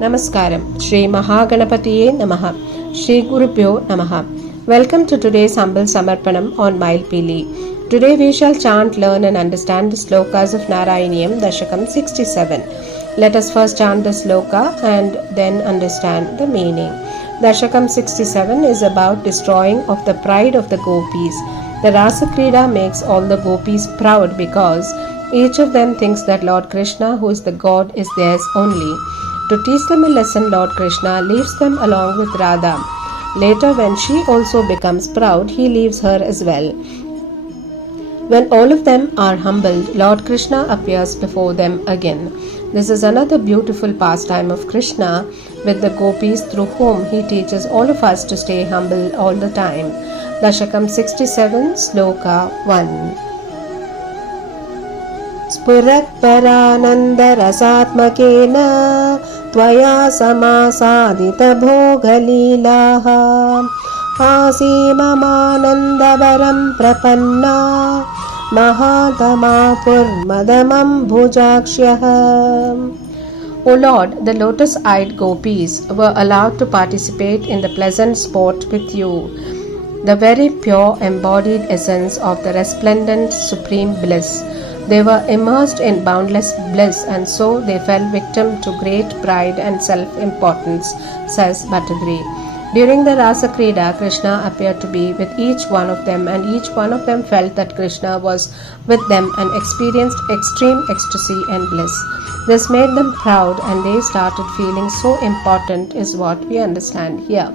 Namaskaram. Shri Mahaganapatiye Namah. Shri Gurubhyo Namah. Welcome to today's humble samarpanam on Mayilpeeli. Today we shall chant, learn and understand the slokas of Narayaneeyam Dasakam 67. Let us first chant the sloka and then understand the meaning. Dasakam 67 is about destroying of the pride of the gopis. The Rasa Krida makes all the gopis proud because each of them thinks that Lord Krishna, who is the God, is theirs only. To teach them a lesson, Lord Krishna leaves them along with Radha. Later, when she also becomes proud, he leaves her as well. When all of them are humbled, Lord Krishna appears before them again. This is another beautiful pastime of Krishna with the gopis, through whom he teaches all of us to stay humble all the time. Dasakam 67, Sloka 1. स्फुरत्परानन्दरसात्मकेन त्वया समासादितभोगलीलाः आसीममानन्दवरं प्रपन्ना महातमापुर्मदमं भुजाक्ष्यः. O Lord, the lotus-eyed gopis were allowed to participate in the pleasant sport with you, the very pure embodied essence of the resplendent supreme bliss. They were immersed in boundless bliss, and so they fell victim to great pride and self-importance, says Bhattadri. During the Rasa Krida, Krishna appeared to be with each one of them, and each one of them felt that Krishna was with them and experienced extreme ecstasy and bliss. This made them proud, and they started feeling so important, is what we understand here.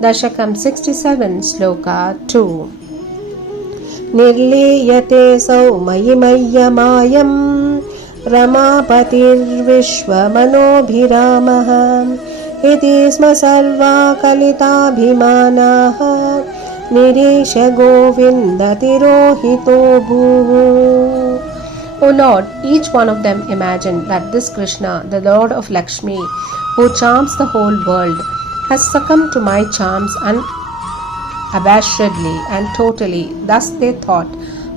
Dasakam 67, Sloka 2. निर्लीयते सौ मयिमय्यमायं रमापतिर्विश्वमनोभिरामः इति स्म सर्वा कलिताभिमानाः निरीश गोविन्दतिरोहितो भूः. O Lord, each one of them imagined that this Krishna, the Lord of Lakshmi, who charms the whole world, has succumbed to my charms unabashedly and totally. Thus they thought,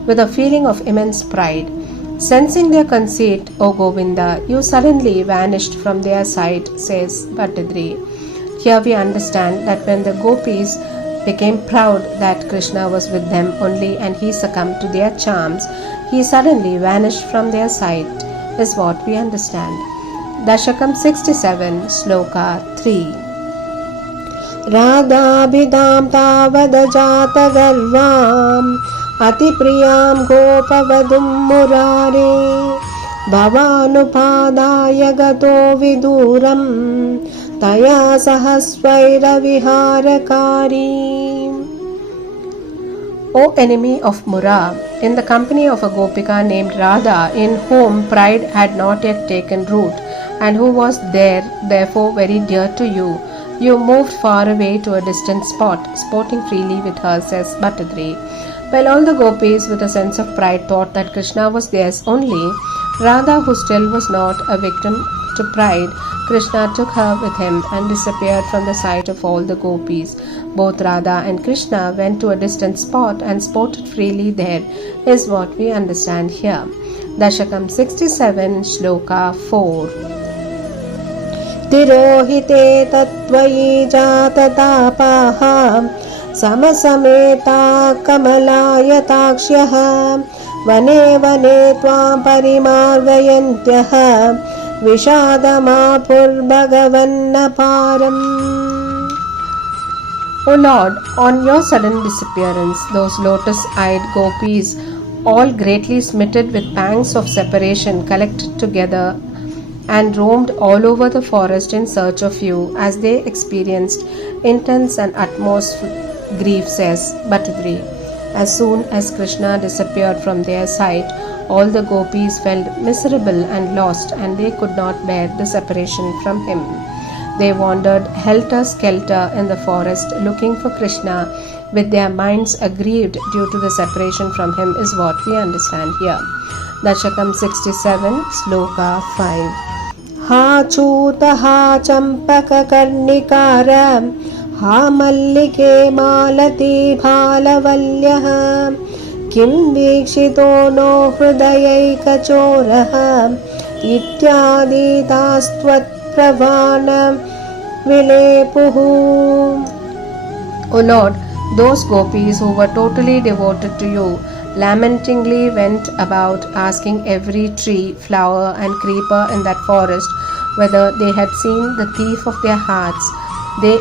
with a feeling of immense pride. Sensing their conceit, O Govinda, you suddenly vanished from their sight, says Bhattadri. Here we understand that when the gopis became proud that Krishna was with them only and he succumbed to their charms, he suddenly vanished from their sight, is what we understand. Dasakam 67, Sloka 3. राधाभिधां तावदजातगर्वाम् अतिप्रियां गोपवधूं मुरारे भवानुपादाय गतो विदूरं तया सह स्वैरविहारकारी. O enemy of Mura, in the company of a gopika named Radha, in whom pride had not yet taken root and who was therefore very dear to you, you moved far away to a distant spot, sporting freely with her, says Bhattadri. While all the gopis with a sense of pride thought that Krishna was theirs only, Radha, who still was not a victim to pride, Krishna took her with him and disappeared from the sight of all the gopis. Both Radha and Krishna went to a distant spot and sported freely there, is what we understand here. Dasakam 67, Shloka 4. तिरोहिते तत्त्वयि जाततापाः समसमेता कमलायताक्ष्यः वने वने त्वां परिमार्गयन्त्यः विषादमापुर्भगवन्नपारम्. O Lord, on your sudden disappearance, those lotus-eyed gopis, all greatly smitten with pangs of separation, collected together and roamed all over the forest in search of you, as they experienced intense and utmost grief, says Bhattadri. As soon as Krishna disappeared from their sight, all the gopis felt miserable and lost, and they could not bear the separation from him. They wandered helter-skelter in the forest looking for Krishna, with their minds aggrieved due to the separation from him, is what we understand here. Dasakam 67, Sloka 5. हा चूत हा चंपक कर्णिकार हा मल्लिके मालती भालवल्यः किं वीक्षितो no हृदयैकचोरः इत्यादि तास्त्वत् pravanam vilepuhu. O Lord, those gopis who were totally devoted to you lamentingly went about asking every tree, flower, and creeper in that forest whether they had seen the thief of their hearts. They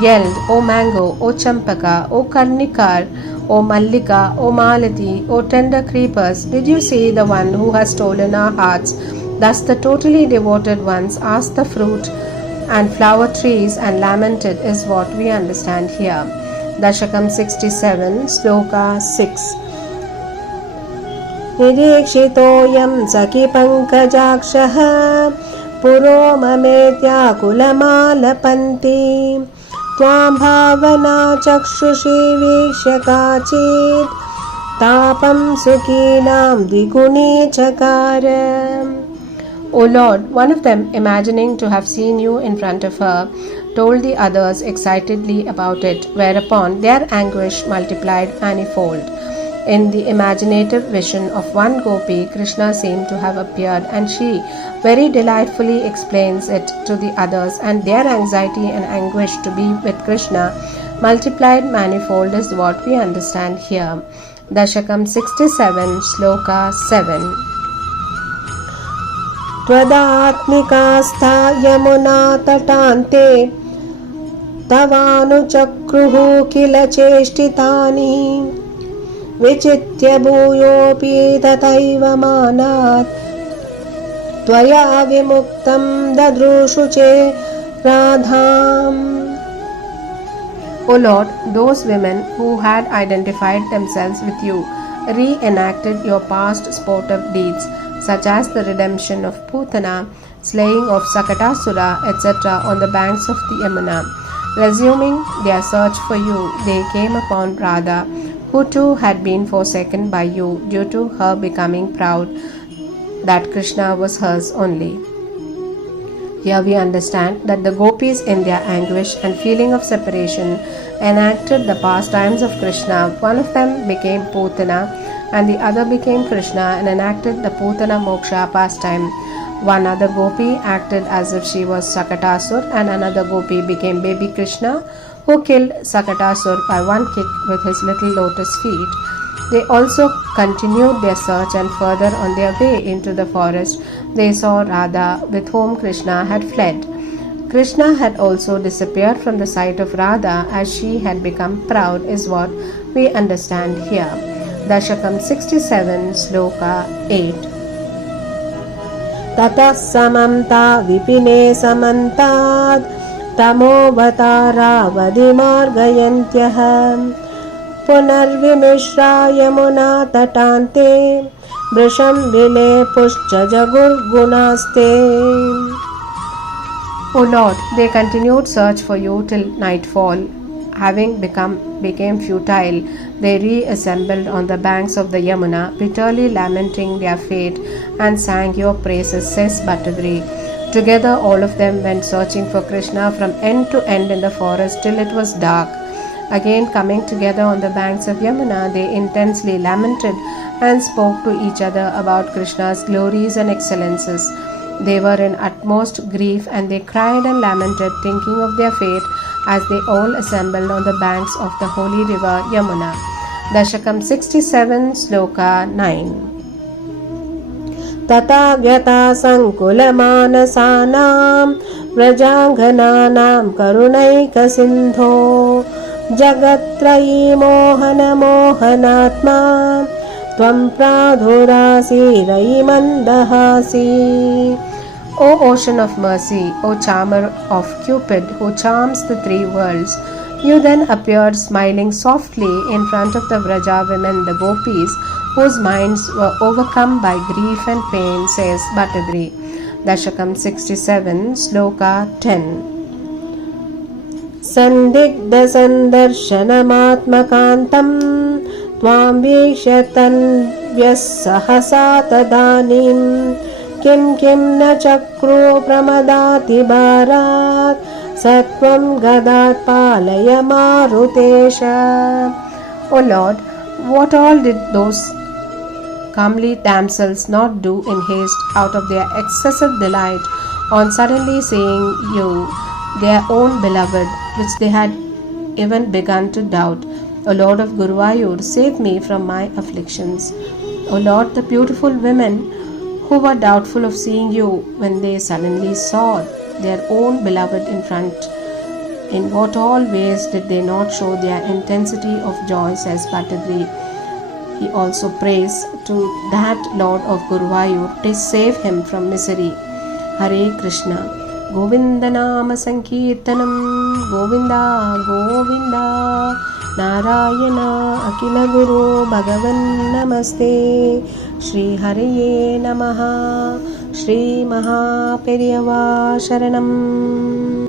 yelled, O mango, O champaka, O karnikar, O mallika, O malati, O tender creepers, did you see the one who has stolen our hearts? Thus the totally devoted ones asked the fruit and flower trees and lamented is what we understand here. Dasakam 67, Sloka 6. Nidikshitoyam saki pankajakshah puro mametyakulamalapante tvam bhavana chakshushi vikshakachit tapam sukinam diguni chakaram. O Lord, one of them, imagining to have seen you in front of her, told the others excitedly about it, whereupon their anguish multiplied manifold. In the imaginative vision of one gopi, Krishna seemed to have appeared, and she very delightfully explains it to the others, and their anxiety and anguish to be with Krishna multiplied manifold is what we understand here. Dasakam 67, Sloka 7. Tvadatmikastha yamuna tatante tavanu chakruhu kila cheshtitani vichitya bhuyopi tataiva manat tvaya vimuktam dadrushu che radham. O Lord, those women who had identified themselves with you reenacted your past sportive deeds, such as the redemption of Putana, slaying of Sakatasura, etc. on the banks of the Yamuna. Resuming their search for you, they came upon Radha, who too had been forsaken by you due to her becoming proud that Krishna was hers only. Here we understand that the gopis in their anguish and feeling of separation enacted the pastimes of Krishna. One of them became Putana and the other became Krishna and enacted the Putana Moksha pastime. One other gopi acted as if she was Sakatasur and another gopi became baby Krishna, who killed Sakatasur by one kick with his little lotus feet. They also continued their search, and further on their way into the forest they saw Radha, with whom Krishna had fled. Krishna had also disappeared from the sight of Radha as she had become proud is what we understand here. Dasakam 67, Sloka 8. Tatah samamta vipine samantad tamovatara vadimargayantyah punarvimishra yamuna tatante brisham vile pushcha jagurgunaste. O Lord, they continued search for you till nightfall. Having became futile, they reassembled on the banks of the Yamuna, bitterly lamenting their fate, and sang your praises, says Bhattadri. Together all of them went searching for Krishna from end to end in the forest till it was dark. Again coming together on the banks of Yamuna, they intensely lamented and spoke to each other about Krishna's glories and excellences. They were in utmost grief and they cried and lamented, thinking of their fate as they all assembled on the banks of the holy river Yamuna. Dasakam 67, Sloka 9. Tata vyata sankula manasanam vrajangananam karunaika sindho jagatrayi mohana mohanatma tvam pradhurasi rayi mandahasi. O ocean of mercy, O charmer of Cupid, who charms the three worlds, you then appeared smiling softly in front of the Vraja women, the gopis, whose minds were overcome by grief and pain, says Bhattadri. Dasakam 67, Sloka 10. Sandigdha sandarshanamaatmakantam tvam vikshatan vyasahasa tadanim kim kim na chakru pramadati bharat satvam gadat palaya marutesha. O Lord, what all did those comely damsels not do in haste out of their excessive delight on suddenly seeing you, their own beloved, which they had even begun to doubt. O Lord of Guruvayur, save me from my afflictions. O Lord, the beautiful women who were doubtful of seeing you when they suddenly saw their own beloved in front, in what all ways did they not show their intensity of joy, says Bhattadri. He also prays to that Lord of Guruvayur to save him from misery. Hare Krishna. Govinda Nama Sankirtanam. Govinda Govinda. Narayana Akila Guru Bhagavan Namaste. Shri Hariye Namaha. Shri Maha Periyava Sharanam.